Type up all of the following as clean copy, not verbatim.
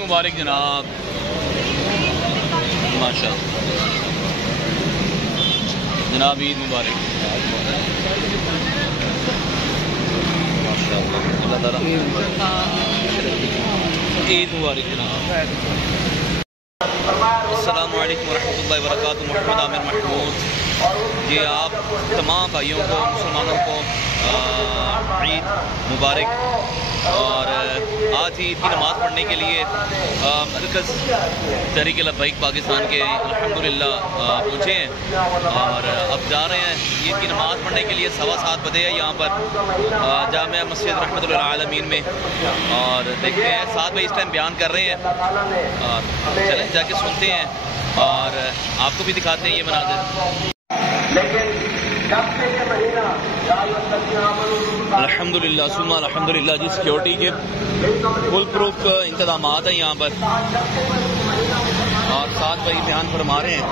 مبارک جناب، ماشاء اللہ جناب، عید مبارک ماشاء اللہ، اللہ تعالیٰ عید مبارک جناب۔ السلام علیکم ورحمۃ اللہ وبرکاتہ۔ محمد عامر محمود جی، آپ تمام بھائیوں کو، مسلمانوں کو عید مبارک۔ اور آج ہی عید کی نماز پڑھنے کے لیے مرکز تحریک لبیک پاکستان کے الحمدللہ پہنچے ہیں اور اب جا رہے ہیں عید کی نماز پڑھنے کے لیے۔ 7:15 بجے ہے یہاں پر جامع مسجد رحمۃ للعالمین میں، اور دیکھتے ہیں 7 بھائی اس ٹائم بیان کر رہے ہیں، اور چلیں جا کے سنتے ہیں اور آپ کو بھی دکھاتے ہیں یہ مناظر۔ الحمدللہ ثم الحمدللہ جی، سیکیورٹی کے فل پروف انتظامات ہیں یہاں پر، اور 7 بھائی بیان فرما رہے ہیں۔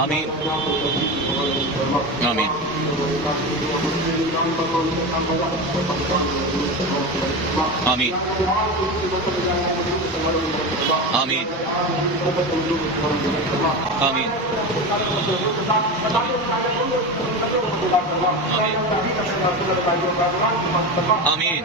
آمین آمین آمین آمین آمین آمین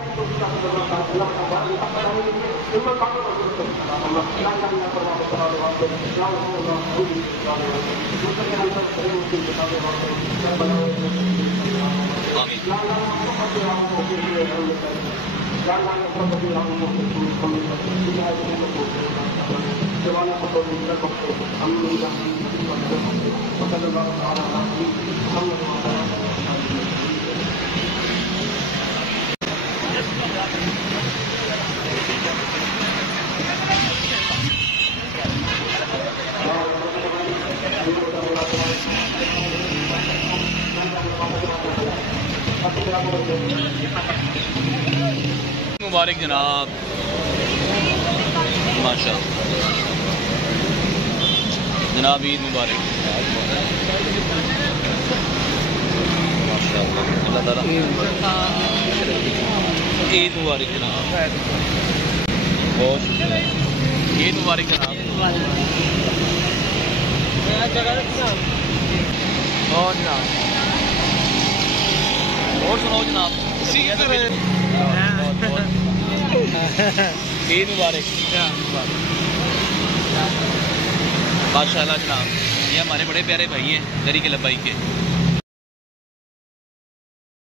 مبارک جناب، ماشاء اللہ جناب، عید مبارک ماشاء اللہ، اللہ تعالیٰ عید مبارک جناب، بہت شکریہ، عید مبارک جناب۔ اور سناؤ جناب، عید مبارک ماشاء اللہ جناب۔ یہ ہمارے بڑے پیارے بھائی ہیں تحریک لبیک کے۔